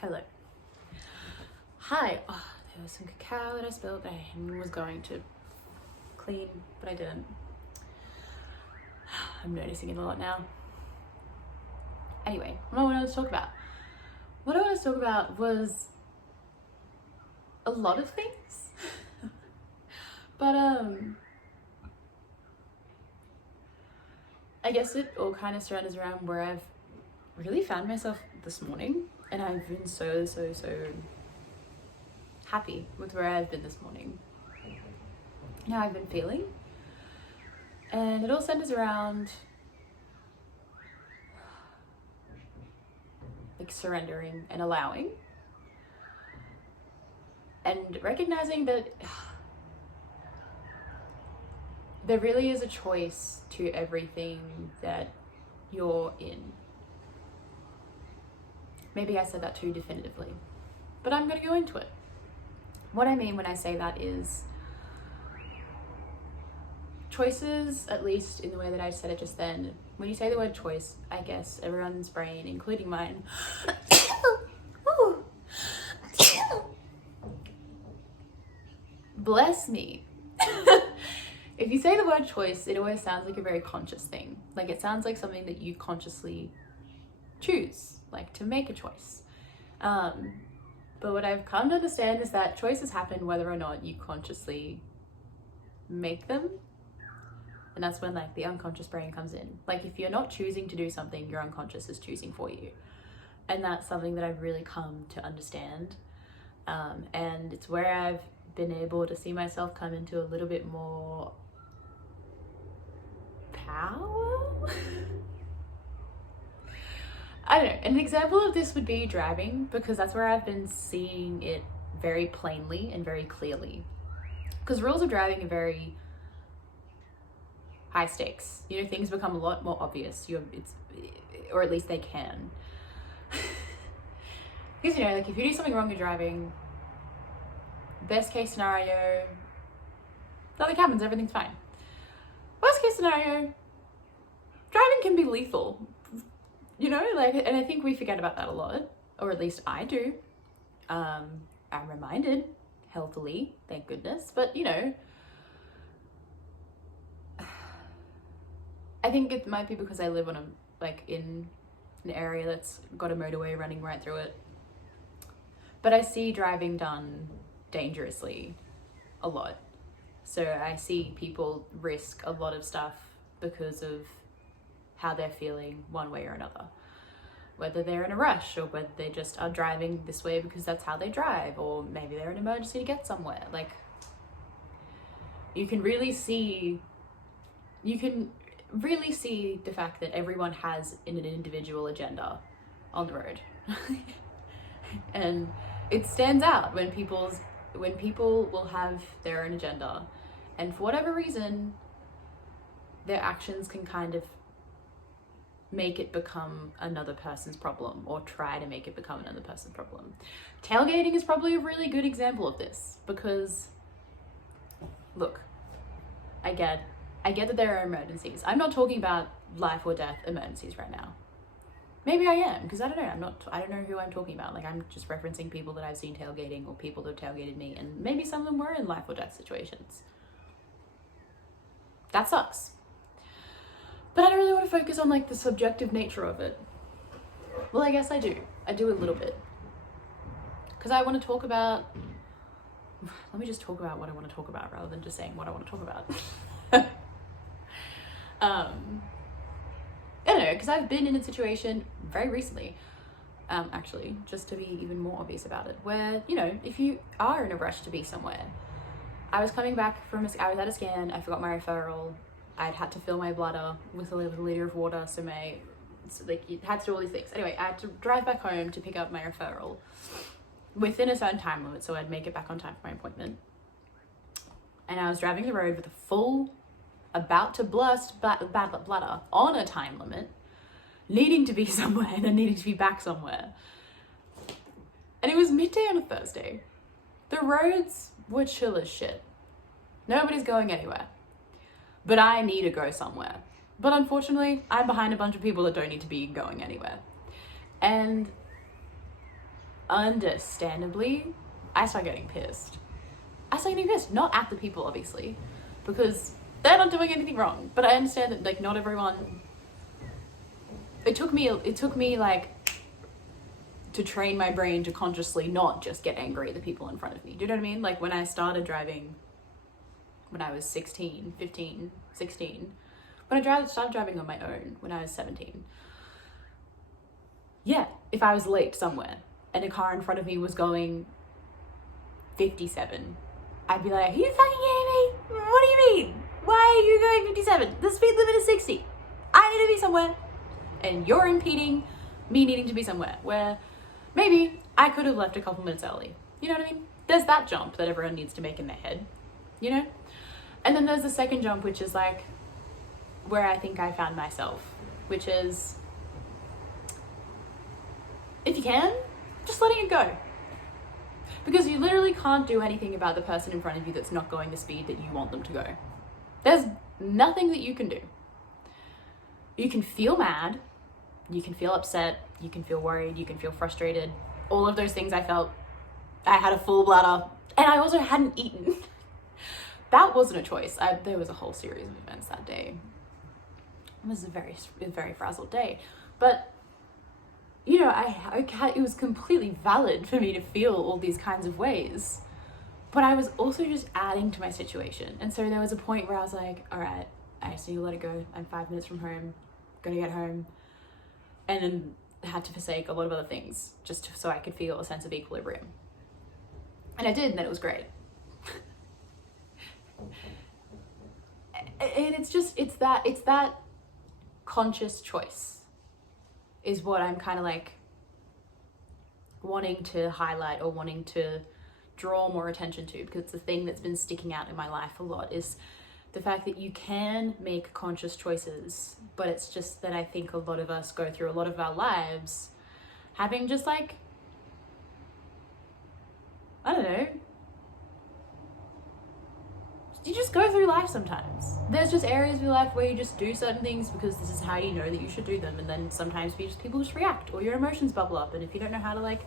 Hello. Hi. Oh, there was some cacao that I spilled. I was going to clean, but I didn't. I'm noticing it a lot now. Anyway, what I wanted to talk about. What I wanted to talk about was a lot of things. But I guess it all kind of surrounds around where I've really found myself this morning, and I've been so happy with where I've been this morning. How I've been feeling. And it all centers around like surrendering and allowing and recognizing that there really is a choice to everything that you're in. Maybe I said that too definitively, but I'm going to go into it. What I mean when I say that is choices, at least in the way that I said it just then. When you say the word choice, I guess everyone's brain, including mine, bless me. If you say the word choice, it always sounds like a very conscious thing. Like it sounds like something that you consciously choose, like to make a choice. But what I've come to understand is that choices happen whether or not you consciously make them. And that's when like the unconscious brain comes in. Like if you're not choosing to do something, your unconscious is choosing for you. And that's something that I've really come to understand. And it's where I've been able to see myself come into a little bit more power. I don't know. An example of this would be driving, because that's where I've been seeing it very plainly and very clearly. Because rules of driving are very high stakes. You know, things become a lot more obvious. Or at least they can. Because you know, like if you do something wrong in driving, best case scenario, nothing happens, everything's fine. Worst case scenario, driving can be lethal. You know, like, and I think we forget about that a lot, or at least I do. I'm reminded healthily, thank goodness, but you know, I think it might be because I live on in an area that's got a motorway running right through it. But I see driving done dangerously a lot. So I see people risk a lot of stuff because of how they're feeling one way or another. Whether they're in a rush or whether they just are driving this way because that's how they drive, or maybe they're in an emergency to get somewhere. Like, you can really see the fact that everyone has an individual agenda on the road. And it stands out when people will have their own agenda, and for whatever reason their actions can kind of make it become another person's problem, or try to make it become another person's problem. Tailgating is probably a really good example of this, because look, I get that there are emergencies. I'm not talking about life or death emergencies right now. Maybe I am, because I don't know. I don't know who I'm talking about. Like, I'm just referencing people that I've seen tailgating, or people that have tailgated me, and maybe some of them were in life or death situations. That sucks. But I don't really want to focus on like the subjective nature of it. Well, I guess I do. I do a little bit. Because I want to talk about... Let me just talk about what I want to talk about rather than just saying what I want to talk about. I don't know, because I've been in a situation very recently, actually, just to be even more obvious about it, where, you know, if you are in a rush to be somewhere, I was coming back I was at a scan, I forgot my referral, I'd had to fill my bladder with a liter of water, so you had to do all these things. Anyway, I had to drive back home to pick up my referral within a certain time limit, so I'd make it back on time for my appointment. And I was driving the road with a full, about to burst bladder on a time limit, needing to be somewhere and then needing to be back somewhere. And it was midday on a Thursday. The roads were chill as shit. Nobody's going anywhere. But I need to go somewhere. But unfortunately, I'm behind a bunch of people that don't need to be going anywhere. And understandably, I start getting pissed. Not at the people, obviously, because they're not doing anything wrong. But I understand that, like, not everyone. It took me like to train my brain to consciously not just get angry at the people in front of me. Do you know what I mean? Like, when I started driving, when I was 16, 15, 16, when I started driving on my own when I was 17. Yeah, if I was late somewhere and a car in front of me was going 57, I'd be like, are you fucking kidding me? What do you mean? Why are you going 57? The speed limit is 60. I need to be somewhere. And you're impeding me needing to be somewhere where maybe I could have left a couple minutes early. You know what I mean? There's that jump that everyone needs to make in their head, you know? And then there's the second jump, which is like where I think I found myself, which is, if you can, just letting it go. Because you literally can't do anything about the person in front of you that's not going the speed that you want them to go. There's nothing that you can do. You can feel mad, you can feel upset, you can feel worried, you can feel frustrated. All of those things I felt. I had a full bladder, and I also hadn't eaten. That wasn't a choice. There was a whole series of events that day. It was a very frazzled day. But, you know, it was completely valid for me to feel all these kinds of ways. But I was also just adding to my situation. And so there was a point where I was like, all right, I just need to let it go. I'm 5 minutes from home, gonna get home. And then had to forsake a lot of other things just so I could feel a sense of equilibrium. And I did, and then it was great. And it's that conscious choice is what I'm kind of like wanting to highlight or wanting to draw more attention to, because it's the thing that's been sticking out in my life a lot, is the fact that you can make conscious choices, but it's just that I think a lot of us go through a lot of our lives having just like, I don't know, you just go through life sometimes. There's just areas of your life where you just do certain things because this is how you know that you should do them, and then sometimes people just react, or your emotions bubble up, and if you don't know how to like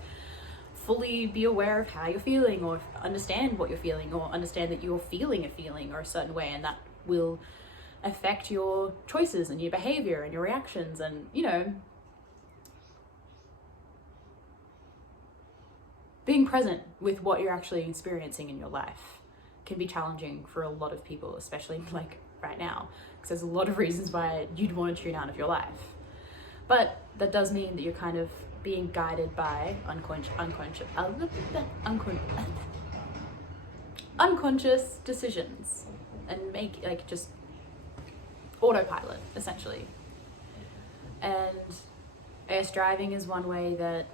fully be aware of how you're feeling, or understand what you're feeling, or understand that you're feeling a feeling or a certain way, and that will affect your choices and your behavior and your reactions. And, you know, being present with what you're actually experiencing in your life can be challenging for a lot of people, especially like right now, because there's a lot of reasons why you'd want to tune out of your life. But that does mean that you're kind of being guided by unconscious decisions, and make like just autopilot essentially. And I guess driving is one way that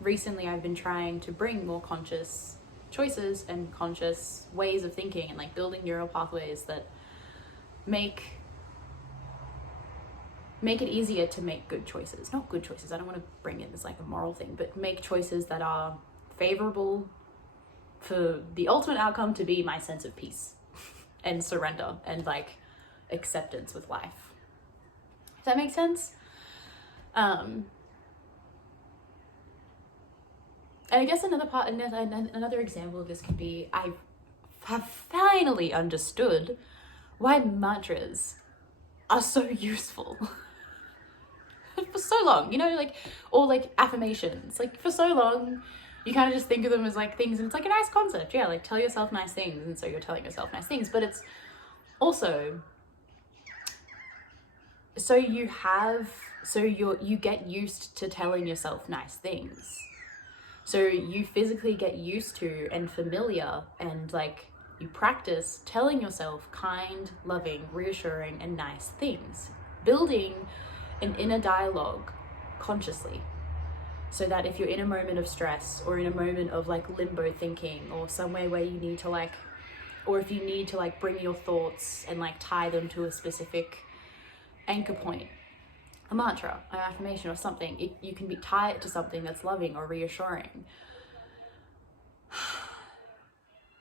recently I've been trying to bring more conscious choices and conscious ways of thinking, and like building neural pathways that make it easier to make good choices. Not good choices, I don't want to bring it as like a moral thing, but make choices that are favorable for the ultimate outcome to be my sense of peace and surrender and like acceptance with life. Does that make sense? And I guess another example of this could be, I have finally understood why mantras are so useful. For so long, you know, like, or like affirmations, like for so long you kind of just think of them as like things, and it's like a nice concept, yeah, like tell yourself nice things, and so you're telling yourself nice things, but it's also you get used to telling yourself nice things, so you physically get used to and familiar, and like you practice telling yourself kind, loving, reassuring and nice things, building an inner dialogue consciously, so that if you're in a moment of stress, or in a moment of like limbo thinking, or somewhere where you need to like, or if you need to like bring your thoughts and like tie them to a specific anchor point, a mantra, an affirmation or something, you can tie it to something that's loving or reassuring.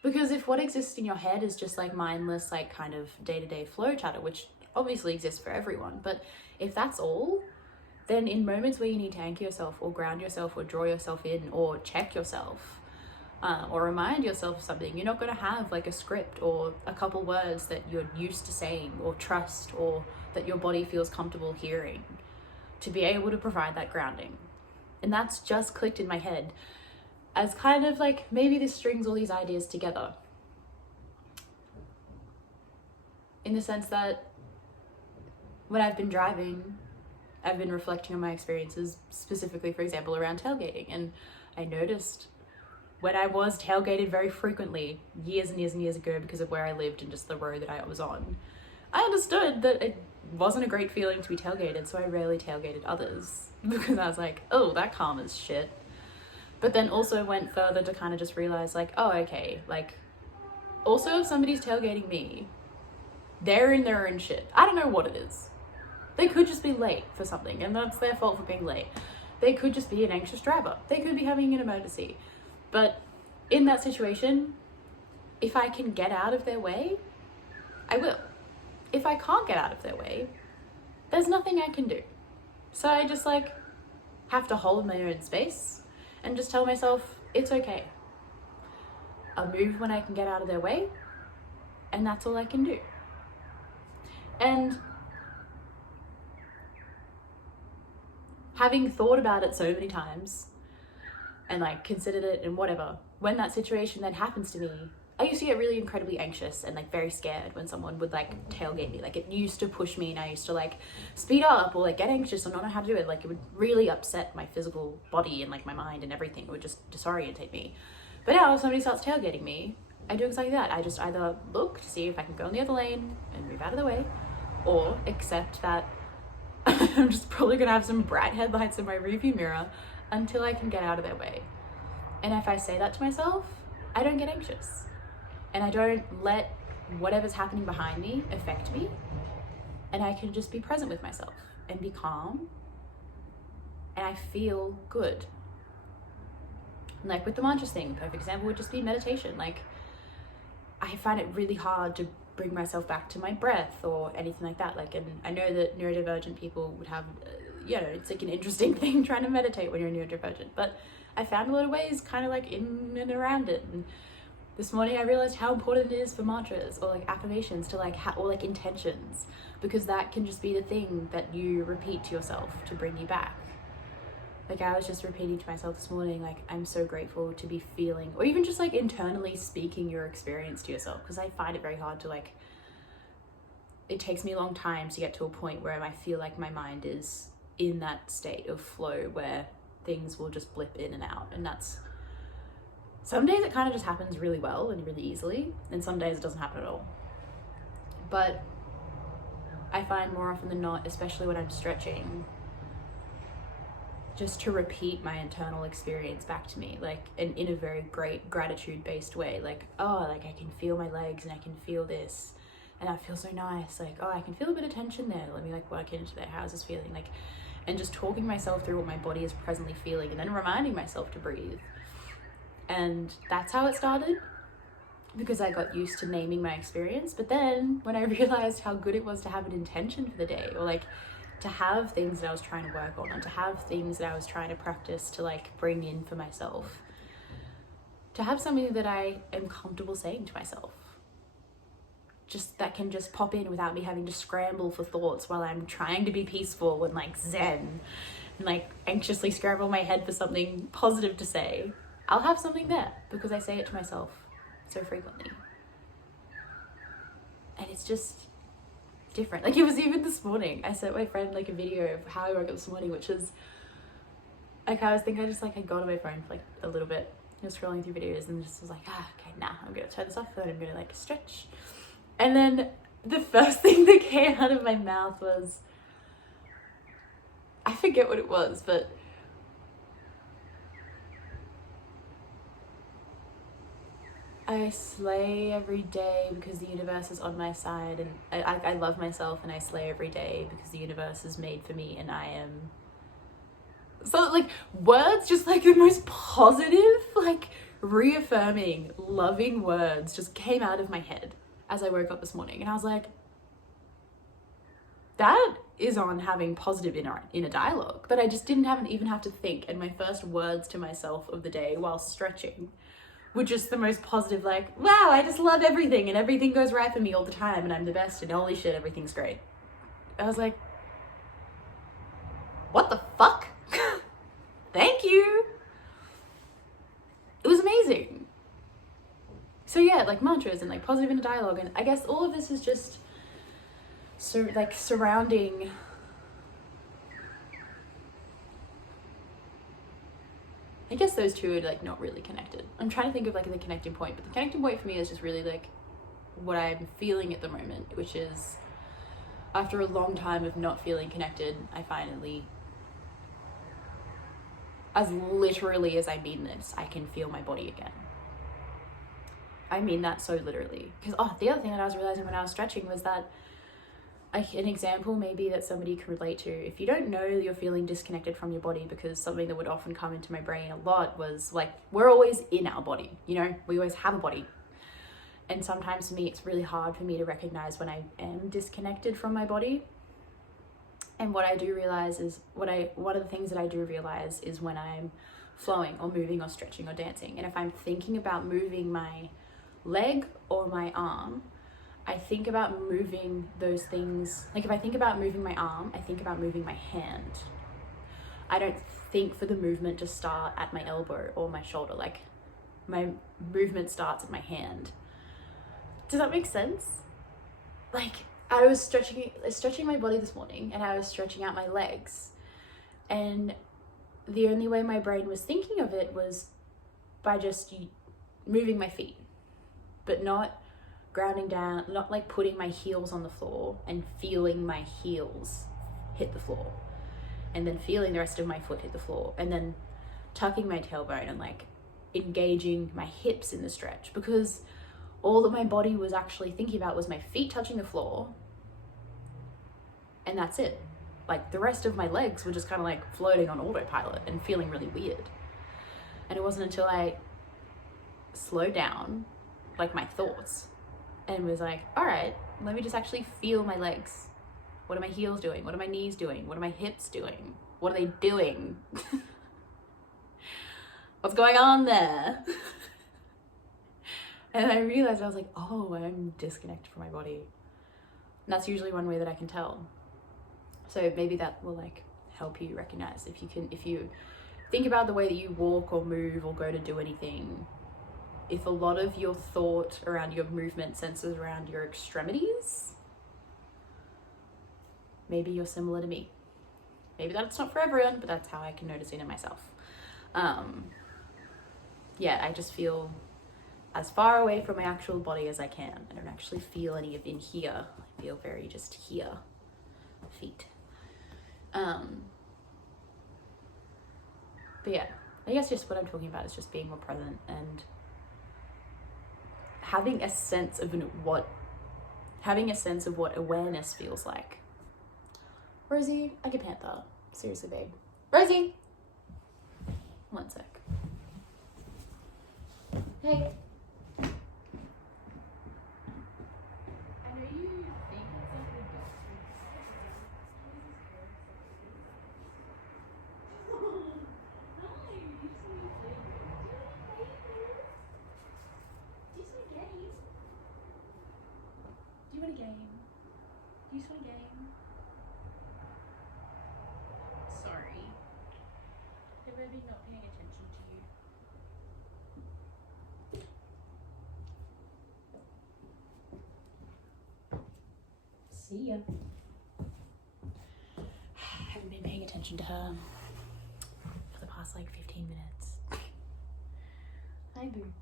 Because if what exists in your head is just like mindless, like kind of day-to-day flow chatter, which obviously exists for everyone, but if that's all, then in moments where you need to anchor yourself or ground yourself or draw yourself in or check yourself, or remind yourself of something, you're not going to have like a script or a couple words that you're used to saying or trust or that your body feels comfortable hearing to be able to provide that grounding. And that's just clicked in my head as kind of like, maybe this strings all these ideas together, in the sense that when I've been driving, I've been reflecting on my experiences, specifically, for example, around tailgating. And I noticed when I was tailgated very frequently years and years and years ago because of where I lived and just the road that I was on, I understood that it wasn't a great feeling to be tailgated, so I rarely tailgated others because I was like, oh, that calm as shit. But then also went further to kind of just realize like, oh, okay, like, also if somebody's tailgating me, they're in their own shit. I don't know what it is. They could just be late for something and that's their fault for being late. They could just be an anxious driver. They could be having an emergency. But in that situation, if I can get out of their way, I will. If I can't get out of their way, there's nothing I can do. So I just like have to hold my own space and just tell myself, it's okay. I'll move when I can get out of their way, and that's all I can do. And having thought about it so many times and like considered it and whatever, when that situation then happens to me, I used to get really incredibly anxious and like very scared when someone would like tailgate me. Like it used to push me and I used to like speed up or like get anxious or not know how to do it. Like it would really upset my physical body and like my mind and everything. It would just disorientate me. But now if somebody starts tailgating me, I do exactly that. I just either look to see if I can go in the other lane and move out of the way, or accept that I'm just probably gonna have some bright headlights in my rearview mirror until I can get out of their way. And if I say that to myself, I don't get anxious. And I don't let whatever's happening behind me affect me. And I can just be present with myself and be calm. And I feel good. Like with the mantras thing, perfect example would just be meditation. Like I find it really hard to bring myself back to my breath or anything like that. Like, and I know that neurodivergent people would have, it's like an interesting thing trying to meditate when you're neurodivergent. But I found a lot of ways kind of like in and around it. And this morning I realized how important it is for mantras or like affirmations to like, or like intentions, because that can just be the thing that you repeat to yourself to bring you back. Like I was just repeating to myself this morning, like, I'm so grateful to be feeling, or even just like internally speaking your experience to yourself. Because I find it very hard to like, it takes me a long time to get to a point where I feel like my mind is in that state of flow where things will just blip in and out. And that's, some days it kind of just happens really well and really easily, and some days it doesn't happen at all. But I find more often than not, especially when I'm stretching, just to repeat my internal experience back to me, like, and in a very great gratitude-based way, like, oh, like I can feel my legs and I can feel this, and that feels so nice. Like, oh, I can feel a bit of tension there. Let me like work into that. How's this feeling? Like, and just talking myself through what my body is presently feeling, and then reminding myself to breathe. And that's how it started, because I got used to naming my experience. But then when I realized how good it was to have an intention for the day, or like to have things that I was trying to work on, and to have things that I was trying to practice to like bring in for myself, to have something that I am comfortable saying to myself, just that can just pop in without me having to scramble for thoughts while I'm trying to be peaceful and like zen, and like anxiously scramble my head for something positive to say. I'll have something there because I say it to myself so frequently. And it's just different. Like it was even this morning, I sent my friend like a video of how I woke up this morning, which is like, I just like had got on my phone for like a little bit. I was scrolling through videos and just was like, okay, I'm gonna turn this off, and then I'm gonna like stretch. And then the first thing that came out of my mouth was, I forget what it was, but I slay every day because the universe is on my side, and I love myself, and I slay every day because the universe is made for me, and I am. So like words, just like the most positive, like reaffirming, loving words just came out of my head as I woke up this morning, and I was like, that is on having positive inner dialogue. But I just didn't even have to think. And my first words to myself of the day while stretching were just the most positive, like, wow, I just love everything and everything goes right for me all the time and I'm the best and holy shit, everything's great. I was like, what the fuck? Thank you. It was amazing. So yeah, like mantras and like positive inner dialogue, and I guess all of this is just so like surrounding I guess those two are like not really connected. I'm trying to think of like the connecting point, but the connecting point for me is just really like what I'm feeling at the moment, which is after a long time of not feeling connected, I finally, as literally as I mean this, I can feel my body again. I mean that so literally. Because the other thing that I was realizing when I was stretching was that an example maybe that somebody can relate to, if you don't know you're feeling disconnected from your body, because something that would often come into my brain a lot was like, we're always in our body, you know, we always have a body. And sometimes for me, it's really hard for me to recognize when I am disconnected from my body. And what I do realize is, one of the things that I do realize is when I'm flowing or moving or stretching or dancing. And if I'm thinking about moving my leg or my arm, I think about moving those things. Like if I think about moving my arm, I think about moving my hand. I don't think for the movement to start at my elbow or my shoulder. Like my movement starts at my hand. Does that make sense? Like I was stretching my body this morning and I was stretching out my legs. And the only way my brain was thinking of it was by just moving my feet, but not grounding down, not like putting my heels on the floor and feeling my heels hit the floor and then feeling the rest of my foot hit the floor and then tucking my tailbone and like engaging my hips in the stretch, because all that my body was actually thinking about was my feet touching the floor, and that's it. Like the rest of my legs were just kind of like floating on autopilot and feeling really weird. And it wasn't until I slowed down like my thoughts and was like, all right, let me just actually feel my legs. What are my heels doing? What are my knees doing? What are my hips doing? What are they doing? What's going on there? And I realized, I was like, oh, I'm disconnected from my body. And that's usually one way that I can tell. So maybe that will like help you recognize if you think about the way that you walk or move or go to do anything. If a lot of your thought around your movement centers around your extremities, maybe you're similar to me. Maybe that's not for everyone, but that's how I can notice it in myself. Yeah, I just feel as far away from my actual body as I can. I don't actually feel any of in here. I feel very just here, feet. But yeah, I guess just what I'm talking about is just being more present and having a sense of what awareness feels like. Rosie, like a panther. Seriously, babe. Rosie! One sec. Hey. I know you think it's like a dog. Do you want a game? Do you just want a game? Sorry. They're really not paying attention to you. See ya. I haven't been paying attention to her for the past like 15 minutes. Hi, boo.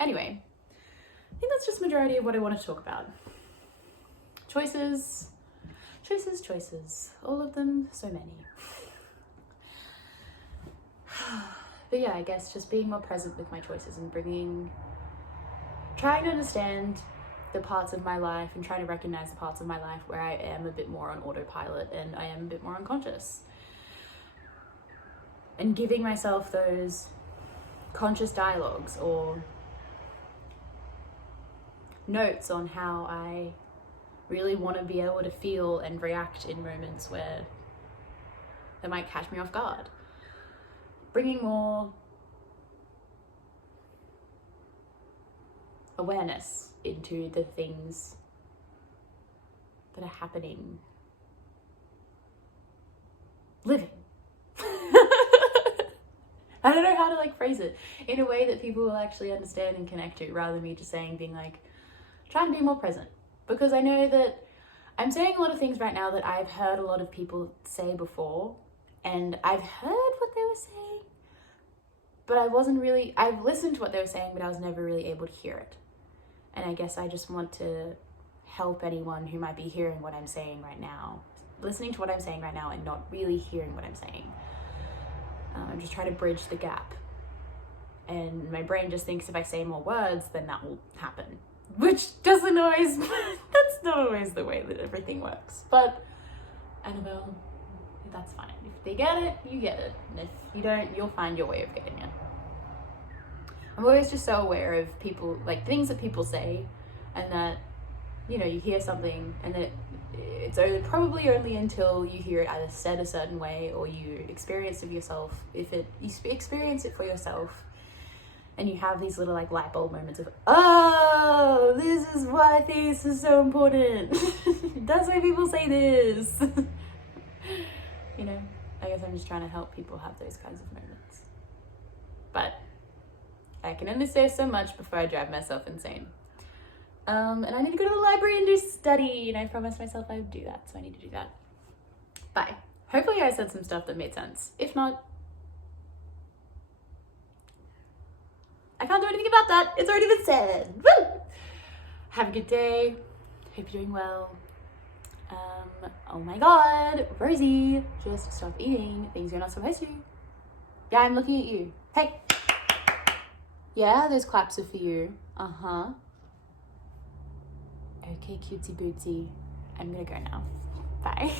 Anyway, I think that's just the majority of what I wanted to talk about. Choices. All of them, so many. But yeah, I guess just being more present with my choices and trying to understand the parts of my life and trying to recognize the parts of my life where I am a bit more on autopilot and I am a bit more unconscious. And giving myself those conscious dialogues or notes on how I really want to be able to feel and react in moments where they might catch me off guard. Bringing more awareness into the things that are happening. Living. I don't know how to like phrase it in a way that people will actually understand and connect to, rather than me just being like, trying to be more present. Because I know that I'm saying a lot of things right now that I've heard a lot of people say before, and I've heard what they were saying, but I've listened to what they were saying, but I was never really able to hear it. And I guess I just want to help anyone who might be hearing what I'm saying right now, listening to what I'm saying right now and not really hearing what I'm saying. I'm just trying to bridge the gap. And my brain just thinks if I say more words, then that will happen. Which doesn't always, that's not always the way that everything works. But, Annabelle, that's fine. If they get it, you get it. And if you don't, you'll find your way of getting it. I'm always just so aware of people, like things that people say, and that, you know, you hear something and that it's probably only until you hear it either said a certain way or you experience it yourself. You experience it for yourself, and you have these little like light bulb moments of, oh, this is why I think this is so important. That's why people say this. You know, I guess I'm just trying to help people have those kinds of moments. But I can only say so much before I drive myself insane. And I need to go to the library and do study, and I promised myself I would do that, so I need to do that. Bye. Hopefully I said some stuff that made sense. If not, I can't do anything about that. It's already been said. Woo! Have a good day. Hope you're doing well. Oh my god, Rosie, just stop eating things you're not supposed to. Yeah, I'm looking at you. Hey. Yeah, those claps are for you. Uh-huh. Okay, cutesy bootsy. I'm gonna go now. Bye.